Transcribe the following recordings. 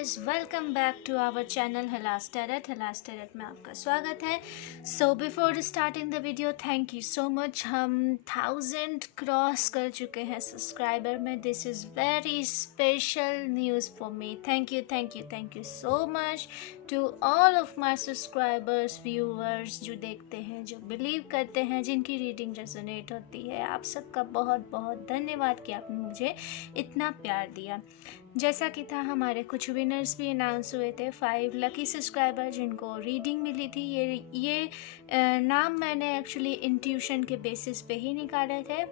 Guys, welcome back to our channel हलास tarot में आपका स्वागत है। So before starting the video, thank you so much. हम 1000 क्रॉस कर चुके हैं सब्सक्राइबर में। This is very special news for me. Thank you so much to all of my subscribers, viewers जो देखते हैं, जो बिलीव करते हैं, जिनकी रीडिंग रेजोनेट होती है। आप सबका बहुत बहुत धन्यवाद कि आपने मुझे इतना प्यार दिया। जैसा कि था, हमारे कुछ विनर्स भी अनाउंस हुए थे। 5 लकी सब्सक्राइबर जिनको रीडिंग मिली थी। ये नाम मैंने एक्चुअली इंट्यूशन के बेसिस पे ही निकाले थे,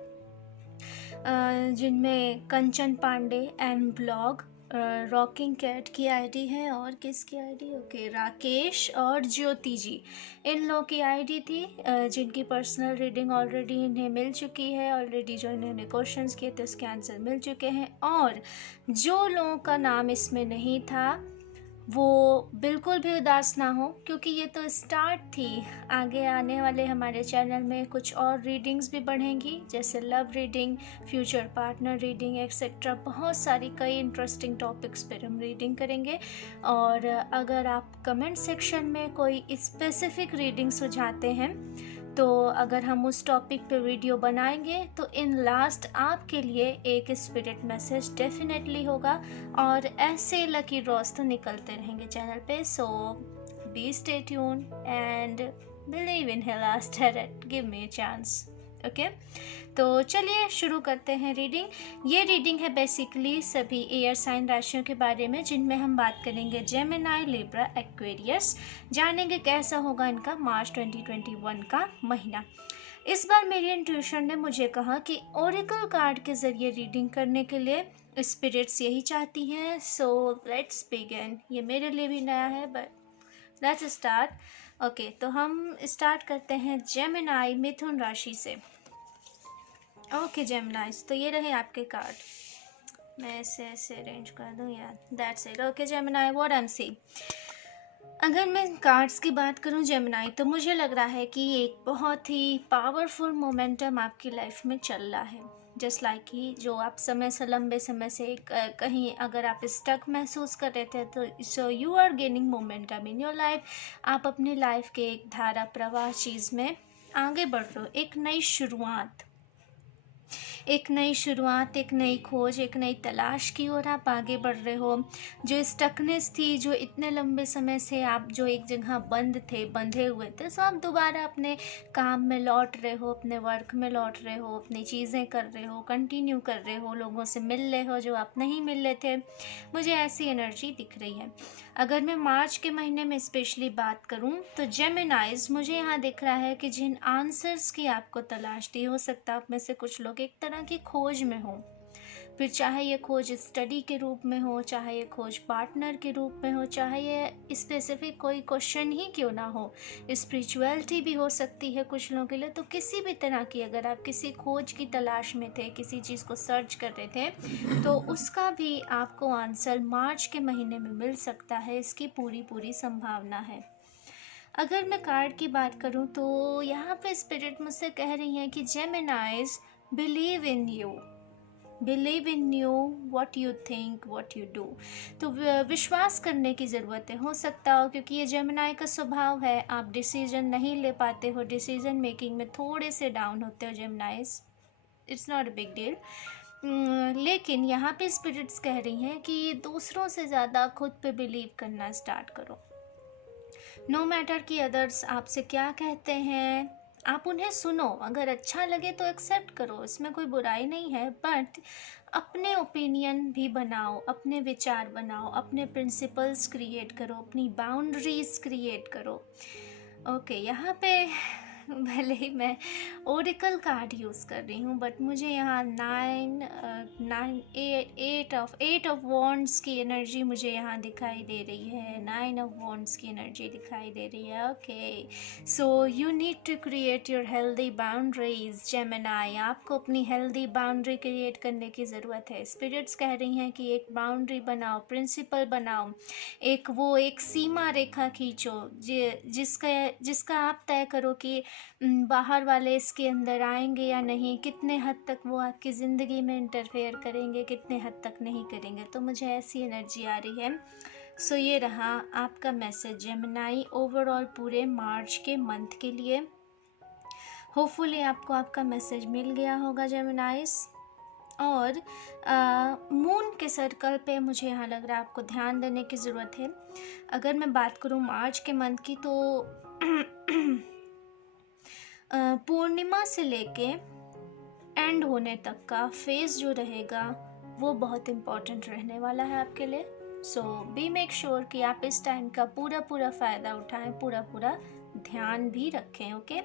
जिनमें Kanchan Pandey and blog, rocking cat की आईडी है, और किसकी आईडी, ओके, राकेश और ज्योति जी, इन लोगों की आईडी थी, जिनकी पर्सनल रीडिंग ऑलरेडी इन्हें मिल चुकी है। ऑलरेडी जो इन्होंने क्वेश्चंस किए थे उसके आंसर मिल चुके हैं। और जो लोगों का नाम इसमें नहीं था वो बिल्कुल भी उदास ना हो, क्योंकि ये तो स्टार्ट थी। आगे आने वाले हमारे चैनल में कुछ और रीडिंग्स भी बढ़ेंगी, जैसे love reading, future partner reading etcetera. बहुत सारी कई इंटरेस्टिंग टॉपिक्स पर हम रीडिंग करेंगे। और अगर आप कमेंट सेक्शन में कोई स्पेसिफिक रीडिंग सुझाते हैं, तो अगर हम उस टॉपिक पे वीडियो बनाएंगे तो इन लास्ट आपके लिए एक स्पिरिट मैसेज डेफिनेटली होगा। और ऐसे लकी ड्रॉज तो निकलते रहेंगे चैनल पे। So be stay tune and believe in हलास tarot, give me a chance. Okay, तो चलिए शुरू करते हैं रीडिंग। ये रीडिंग है बेसिकली सभी एयर साइन राशियों के बारे में, जिनमें हम बात करेंगे जेमिनी, लिब्रा, एक्वेरियस। जानेंगे कैसा होगा इनका मार्च 2021 का महीना। इस बार मेरी इंट्यूशन ने मुझे कहा कि ओरेकल कार्ड के ज़रिए रीडिंग करने के लिए स्पिरिट्स यही चाहती हैं। So let's begin. ये मेरे लिए भी नया है, बट लेट्स स्टार्ट। ओके, तो हम स्टार्ट करते हैं जेमिनी, मिथुन राशि से। ओके जेमिनाइज, तो ये रहे आपके कार्ड। मैं ऐसे अरेंज कर दूँ यार, that's it. Okay Gemini, what I am see. अगर मैं कार्ड्स की बात करूं जेमिनाई, तो मुझे लग रहा है कि एक बहुत ही पावरफुल मोमेंटम आपकी लाइफ में चल रहा है। जस्ट लाइक कि जो आप लंबे समय से कहीं अगर आप स्टक महसूस कर रहे थे, तो so you are gaining momentum in your life. आप अपनी लाइफ के एक धारा प्रवाह चीज़ में आगे बढ़ रहे हो। एक नई शुरुआत, एक नई खोज, एक नई तलाश की ओर आप आगे बढ़ रहे हो। जो स्टकनेस थी, जो इतने लंबे समय से आप जो एक जगह बंधे हुए थे, सो आप दोबारा अपने काम में लौट रहे हो, अपने वर्क में लौट रहे हो, अपनी चीज़ें कर रहे हो, कंटिन्यू कर रहे हो, लोगों से मिल रहे हो जो आप नहीं मिल रहे थे। मुझे ऐसी एनर्जी दिख रही है। अगर मैं मार्च के महीने में स्पेशली बात करूं, तो जेमिनाइज मुझे यहाँ दिख रहा है कि जिन आंसर्स की आपको तलाश थी, हो सकता है आप में से कुछ लोग एक तरह की खोज में हो। फिर चाहे ये खोज स्टडी के रूप में हो, चाहे ये खोज पार्टनर के रूप में हो, चाहे ये स्पेसिफिक कोई क्वेश्चन ही क्यों ना हो, स्पिरिचुअलिटी भी हो सकती है कुछ लोगों के लिए। तो किसी भी तरह की अगर आप किसी खोज की तलाश में थे, किसी चीज़ को सर्च कर रहे थे, तो उसका भी आपको आंसर मार्च के महीने में मिल सकता है। इसकी पूरी संभावना है। अगर मैं कार्ड की बात करूं, तो यहाँ पे स्पिरिट मुझसे कह रही हैं कि जेमिनाइज, believe in you, what you think, what you do. तो विश्वास करने की ज़रूरत है। हो सकता हो क्योंकि ये जेमिनाई का स्वभाव है, आप डिसीजन नहीं ले पाते हो, डिसीजन मेकिंग में थोड़े से डाउन होते हो जेमिनाइज। It's not a big deal. लेकिन यहाँ पे स्पिरिट्स कह रही हैं कि दूसरों से ज़्यादा खुद पे बिलीव करना स्टार्ट करो। नो मैटर कि अदर्स आपसे क्या कहते हैं, आप उन्हें सुनो। अगर अच्छा लगे तो एक्सेप्ट करो, इसमें कोई बुराई नहीं है। बट अपने ओपिनियन भी बनाओ, अपने विचार बनाओ, अपने प्रिंसिपल्स क्रिएट करो, अपनी बाउंड्रीज क्रिएट करो। ओके, यहाँ पे भले ही मैं ओरिकल कार्ड यूज़ कर रही हूँ, बट मुझे यहाँ 8 ऑफ वॉन्ड्स की एनर्जी मुझे यहाँ दिखाई दे रही है। 9 ऑफ वॉन्ड्स की एनर्जी दिखाई दे रही है। Okay, so you need to create your healthy boundaries Gemini. आपको अपनी हेल्दी बाउंड्री क्रिएट करने की ज़रूरत है। स्पिरिट्स कह रही हैं कि एक बाउंड्री बनाओ, प्रिंसिपल बनाओ, एक सीमा रेखा खींचो, जिसका आप तय करो कि बाहर वाले इसके अंदर आएंगे या नहीं, कितने हद तक वो आपकी ज़िंदगी में इंटरफेयर करेंगे, कितने हद तक नहीं करेंगे। तो मुझे ऐसी एनर्जी आ रही है। सो ये रहा आपका मैसेज जेमिनाई ओवरऑल पूरे मार्च के मंथ के लिए। होपफुली आपको आपका मैसेज मिल गया होगा जेमिनाइस। और मून के सर्कल पे मुझे यहाँ लग रहा है आपको ध्यान देने की ज़रूरत है। अगर मैं बात करूँ मार्च के मंथ की तो पूर्णिमा से लेके एंड होने तक का फेज़ जो रहेगा वो बहुत इम्पॉर्टेंट रहने वाला है आपके लिए। सो बी मेक श्योर कि आप इस टाइम का पूरा फ़ायदा उठाएं, पूरा ध्यान भी रखें। ओके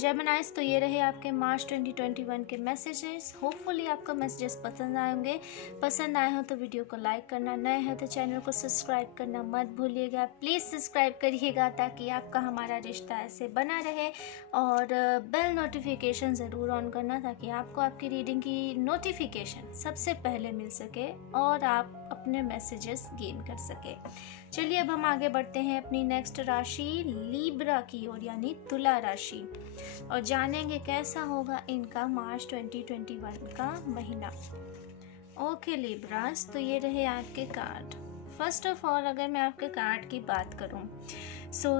जेमिनाइज, तो ये रहे आपके मार्च 2021 के मैसेजेस। होपफुली आपको मैसेजेस पसंद आए होंगे। पसंद आए हो तो वीडियो को लाइक करना, नए हैं तो चैनल को सब्सक्राइब करना मत भूलिएगा। प्लीज़ सब्सक्राइब करिएगा ताकि आपका हमारा रिश्ता ऐसे बना रहे। और बेल नोटिफिकेशन ज़रूर ऑन करना ताकि आपको आपकी रीडिंग की नोटिफिकेशन सबसे पहले मिल सके और आप अपने मैसेजेस गेन कर सके। चलिए अब हम आगे बढ़ते हैं अपनी नेक्स्ट राशि लीब्रा की ओर, यानी तुला राशि, और जानेंगे कैसा होगा इनका मार्च 2021 का महीना। ओके लीब्रास, तो ये रहे आपके कार्ड। फर्स्ट ऑफ ऑल अगर मैं आपके कार्ड की बात करूं सो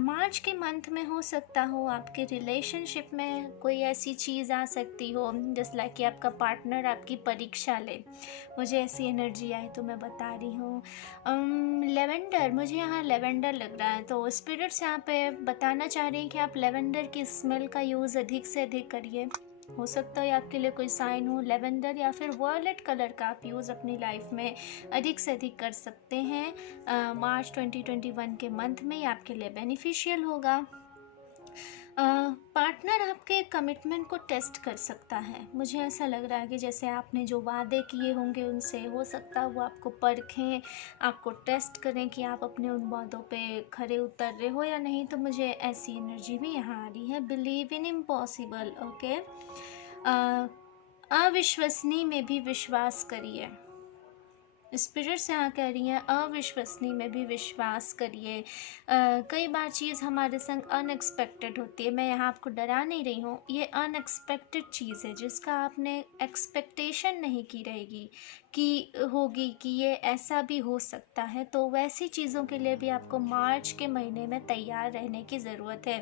मार्च के मंथ में हो सकता हो आपके रिलेशनशिप में कोई ऐसी चीज़ आ सकती हो जस्ट लाइक कि आपका पार्टनर आपकी परीक्षा ले। मुझे ऐसी एनर्जी आई तो मैं बता रही हूँ। लेवेंडर, मुझे यहाँ लेवेंडर लग रहा है, तो स्पिरिट्स यहाँ पे बताना चाह रही हैं कि आप लेवेंडर की स्मेल का यूज़ अधिक से अधिक करिए। हो सकता है आपके लिए कोई साइन हो। लेवेंडर या फिर वॉयलेट कलर का आप यूज़ अपनी लाइफ में अधिक से अधिक कर सकते हैं। मार्च 2021 के मंथ में ये आपके लिए बेनिफिशियल होगा। पार्टनर आपके कमिटमेंट को टेस्ट कर सकता है। मुझे ऐसा लग रहा है कि जैसे आपने जो वादे किए होंगे उनसे, हो सकता है वो आपको परखें, आपको टेस्ट करें कि आप अपने उन वादों पे खरे उतर रहे हो या नहीं। तो मुझे ऐसी एनर्जी भी यहाँ आ रही है। Believe in impossible. ओके, अविश्वसनीय में भी विश्वास करिए। स्पिरिट्स यहाँ कह रही हैं अविश्वसनीय में भी विश्वास करिए। कई बार चीज़ हमारे संग अनएक्सपेक्टेड होती है। मैं यहाँ आपको डरा नहीं रही हूँ, ये अनएक्सपेक्टेड चीज़ है जिसका आपने एक्सपेक्टेशन नहीं की रहेगी कि होगी कि ये ऐसा भी हो सकता है। तो वैसी चीज़ों के लिए भी आपको मार्च के महीने में तैयार रहने की ज़रूरत है।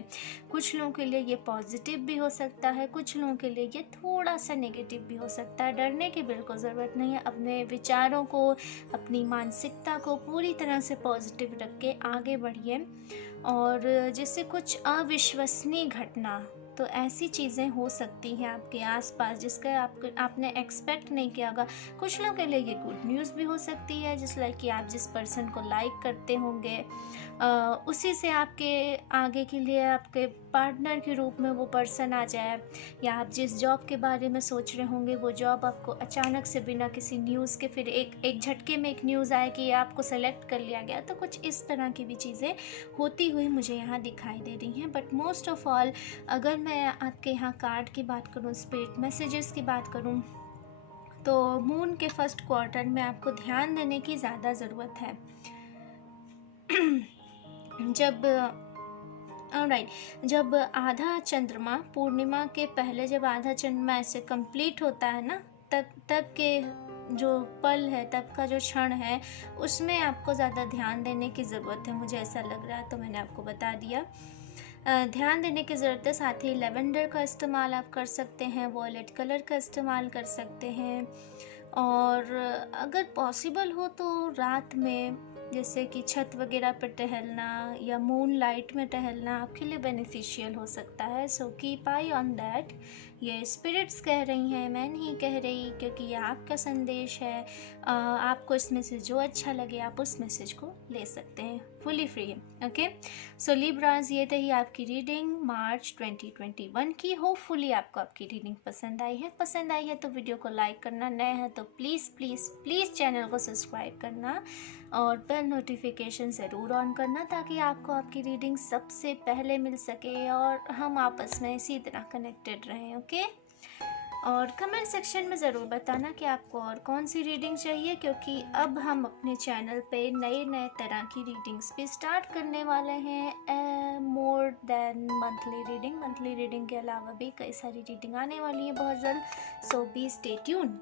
कुछ लोगों के लिए ये पॉजिटिव भी हो सकता है, कुछ लोगों के लिए ये थोड़ा सा नेगेटिव भी हो सकता है। डरने की बिल्कुल ज़रूरत नहीं है। अपने विचारों को, अपनी मानसिकता को पूरी तरह से पॉजिटिव रख के आगे बढ़िए। और जैसे कुछ अविश्वसनीय घटना, तो ऐसी चीज़ें हो सकती हैं आपके आसपास जिसका आपने एक्सपेक्ट नहीं किया होगा। कुछ लोगों के लिए ये गुड न्यूज़ भी हो सकती है, जिस लाइक कि आप जिस पर्सन को लाइक करते होंगे उसी से आपके आगे के लिए आपके पार्टनर के रूप में वो पर्सन आ जाए, या आप जिस जॉब के बारे में सोच रहे होंगे वो जॉब आपको अचानक से बिना किसी न्यूज़ के फिर एक झटके में एक न्यूज़ आए कि आपको सेलेक्ट कर लिया गया। तो कुछ इस तरह की भी चीज़ें होती हुई मुझे यहाँ दिखाई दे रही हैं। बट मोस्ट ऑफ ऑल अगर मैं आपके यहाँ कार्ड की बात करूँ, स्पिरिट मैसेजेस की बात करूँ, तो मून के फर्स्ट क्वार्टर में आपको ध्यान देने की ज़्यादा ज़रूरत है। जब आधा चंद्रमा पूर्णिमा के पहले जब आधा चंद्रमा ऐसे कंप्लीट होता है ना, तब के जो पल है, तब का जो क्षण है, उसमें आपको ज़्यादा ध्यान देने की ज़रूरत है। मुझे ऐसा लग रहा है तो मैंने आपको बता दिया। ध्यान देने की ज़रूरत है। साथ ही लेवेंडर का इस्तेमाल आप कर सकते हैं, वॉयलेट कलर का इस्तेमाल कर सकते हैं। और अगर पॉसिबल हो तो रात में जैसे कि छत वगैरह पर टहलना या मून लाइट में टहलना आपके लिए बेनिफिशियल हो सकता है। So keep I on that. ये स्पिरिट्स कह रही हैं, मैं नहीं कह रही, क्योंकि ये आपका संदेश है। आपको इसमें से जो अच्छा लगे आप उस मैसेज को ले सकते हैं, फुली फ्री है। ओके, सो लिब्रास, ये रही आपकी रीडिंग मार्च 2021 की। होपफुली आपको आपकी रीडिंग पसंद आई है। पसंद आई है तो वीडियो को लाइक करना, नए हैं तो प्लीज़ प्लीज़ प्लीज़ चैनल को सब्सक्राइब करना और बेल नोटिफिकेशन ज़रूर ऑन करना ताकि आपको आपकी रीडिंग सबसे पहले मिल सके और हम आपस में इसी तरह कनेक्टेड रहें। ओके, और कमेंट सेक्शन में ज़रूर बताना कि आपको और कौन सी रीडिंग चाहिए, क्योंकि अब हम अपने चैनल पे नए नए तरह की रीडिंग्स भी स्टार्ट करने वाले हैं। मोर देन मंथली रीडिंग के अलावा भी कई सारी रीडिंग आने वाली हैं बहुत जल्द। सो बी स्टे ट्यून।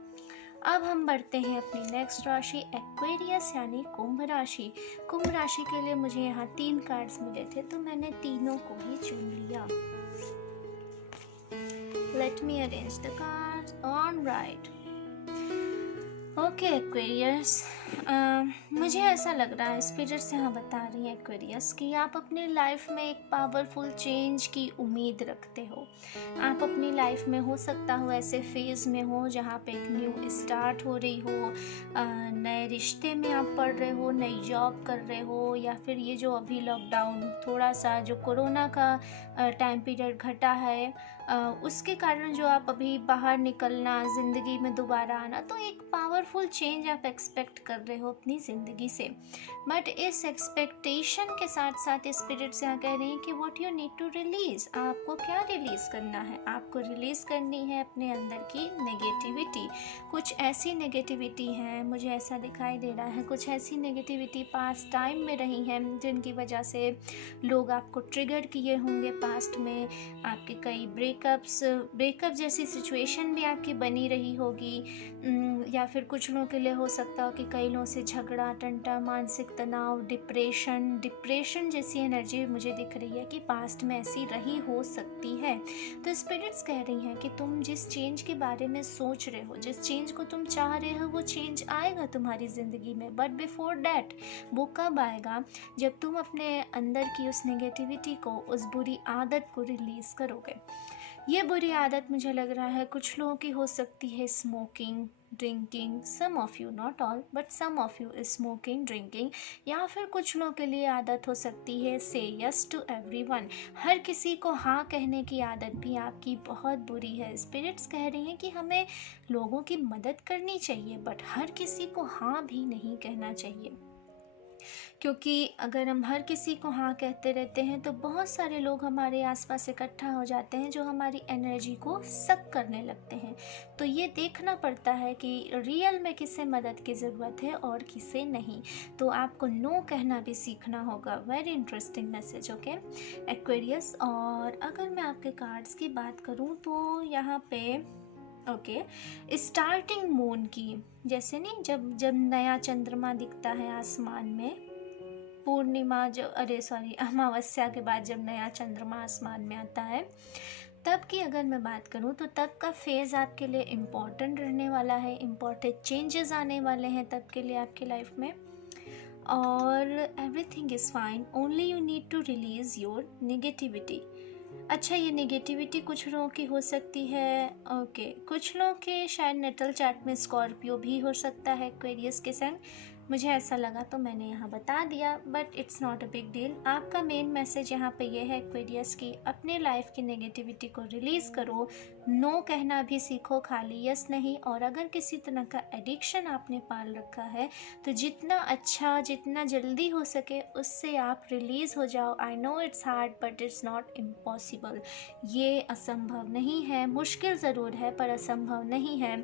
अब हम बढ़ते हैं अपनी नेक्स्ट राशि एक्वेरियस यानी कुंभ राशि। कुंभ राशि के लिए मुझे यहाँ 3 कार्ड्स मिले थे तो मैंने तीनों को ही चुन लिया। Let me arrange the cards on right. Okay Aquarius, मुझे ऐसा लग रहा है स्पिरिट से हाँ बता रही है एक्वेरियस कि आप अपनी लाइफ में एक पावरफुल चेंज की उम्मीद रखते हो। आप अपनी लाइफ में हो सकता हो ऐसे फेज़ में हो जहाँ पे एक न्यू स्टार्ट हो रही हो, नए रिश्ते में आप पढ़ रहे हो, नई जॉब कर रहे हो, या फिर ये जो अभी लॉकडाउन थोड़ा सा जो कोरोना का टाइम पीरियड घटा है उसके कारण जो आप अभी बाहर निकलना, ज़िंदगी में दोबारा आना, तो एक पावरफुल चेंज आप एक्सपेक्ट कर रहे हो अपनी ज़िंदगी से। बट इस एक्सपेक्टेशन के साथ साथ स्पिरिट से कह रही हैं कि what you need to release. आपको क्या रिलीज़ करना है? आपको रिलीज़ करनी है अपने अंदर की नेगेटिविटी। कुछ ऐसी नेगेटिविटी है, मुझे ऐसा दिखाई दे रहा है, कुछ ऐसी नेगेटिविटी पास्ट टाइम में रही हैं जिनकी वजह से लोग आपको ट्रिगर किए होंगे पास्ट में। आपके कई ब्रेकअप जैसी सिचुएशन भी आपकी बनी रही होगी, या फिर कुछ लोगों के लिए हो सकता हो कि कई लोगों से झगड़ा टंटा, मानसिक तनाव, डिप्रेशन जैसी एनर्जी मुझे दिख रही है कि पास्ट में ऐसी रही हो सकती है। तो स्पिरिट्स कह रही हैं कि तुम जिस चेंज के बारे में सोच रहे हो, जिस चेंज को तुम चाह रहे हो, वो चेंज आएगा तुम्हारी ज़िंदगी में। बट बिफोर डैट वो कब आएगा? जब तुम अपने अंदर की उस नेगेटिविटी को, उस बुरी आदत को रिलीज़ करोगे। ये बुरी आदत मुझे लग रहा है कुछ लोगों की हो सकती है smoking, drinking, some of you, not all but some of you smoking, drinking, या फिर कुछ लोगों के लिए आदत हो सकती है से यस टू एवरीवन। हर किसी को हाँ कहने की आदत भी आपकी बहुत बुरी है। स्पिरिट्स कह रही हैं कि हमें लोगों की मदद करनी चाहिए बट हर किसी को हाँ भी नहीं कहना चाहिए, क्योंकि अगर हम हर किसी को हाँ कहते रहते हैं तो बहुत सारे लोग हमारे आसपास इकट्ठा हो जाते हैं जो हमारी एनर्जी को सक करने लगते हैं। तो ये देखना पड़ता है कि रियल में किसे मदद की ज़रूरत है और किसे नहीं। तो आपको नो कहना भी सीखना होगा। Very interesting message, okay Aquarius. और अगर मैं आपके कार्ड्स की बात करूँ तो यहाँ पे स्टार्टिंग मून की, जैसे नहीं जब नया चंद्रमा दिखता है आसमान में, पूर्णिमा अमावस्या के बाद जब नया चंद्रमा आसमान में आता है, तब की अगर मैं बात करूं तो तब का फेज़ आपके लिए इम्पॉर्टेंट रहने वाला है। इम्पॉर्टेंट चेंजेस आने वाले हैं तब के लिए आपकी लाइफ में, और everything is fine, only you need to release your negativity. अच्छा, ये नेगेटिविटी कुछ लोगों की हो सकती है, कुछ लोगों के शायद नेटल चार्ट में स्कॉर्पियो भी हो सकता है एक्वेरियस के संग। मुझे ऐसा लगा तो मैंने यहाँ बता दिया, but it's not a big deal. आपका मेन मैसेज यहाँ पे ये है एक्वेरियस की अपने लाइफ की नेगेटिविटी को रिलीज़ करो, नो कहना भी सीखो, खाली यस नहीं। और अगर किसी तरह का एडिक्शन आपने पाल रखा है तो जितना अच्छा, जितना जल्दी हो सके उससे आप रिलीज़ हो जाओ। I know it's hard but it's not impossible. ये असंभव नहीं है, मुश्किल ज़रूर है पर असंभव नहीं है।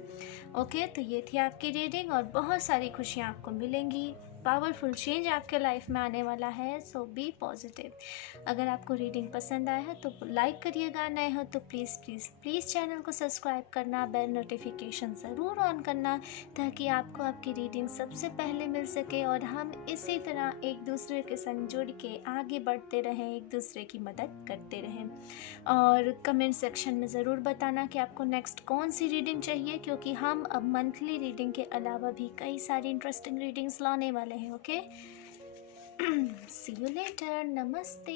ओके, तो ये थी आपकी रीडिंग और बहुत सारी खुशियाँ आपको मिलेंगी। पावरफुल चेंज आपके लाइफ में आने वाला है, सो बी पॉजिटिव। अगर आपको रीडिंग पसंद आया है तो लाइक करिएगा, नए हो तो प्लीज़ प्लीज़ प्लीज़ चैनल को सब्सक्राइब करना, बेल नोटिफिकेशन ज़रूर ऑन करना ताकि आपको आपकी रीडिंग सबसे पहले मिल सके और हम इसी तरह एक दूसरे के संग जुड़ के आगे बढ़ते रहें, एक दूसरे की मदद करते रहें। और कमेंट सेक्शन में ज़रूर बताना कि आपको नेक्स्ट कौन सी रीडिंग चाहिए, क्योंकि हम अब मंथली रीडिंग के अलावा भी कई सारी इंटरेस्टिंग रीडिंग्स लाने वाले हैं। ओके, सी यू लेटर, नमस्ते।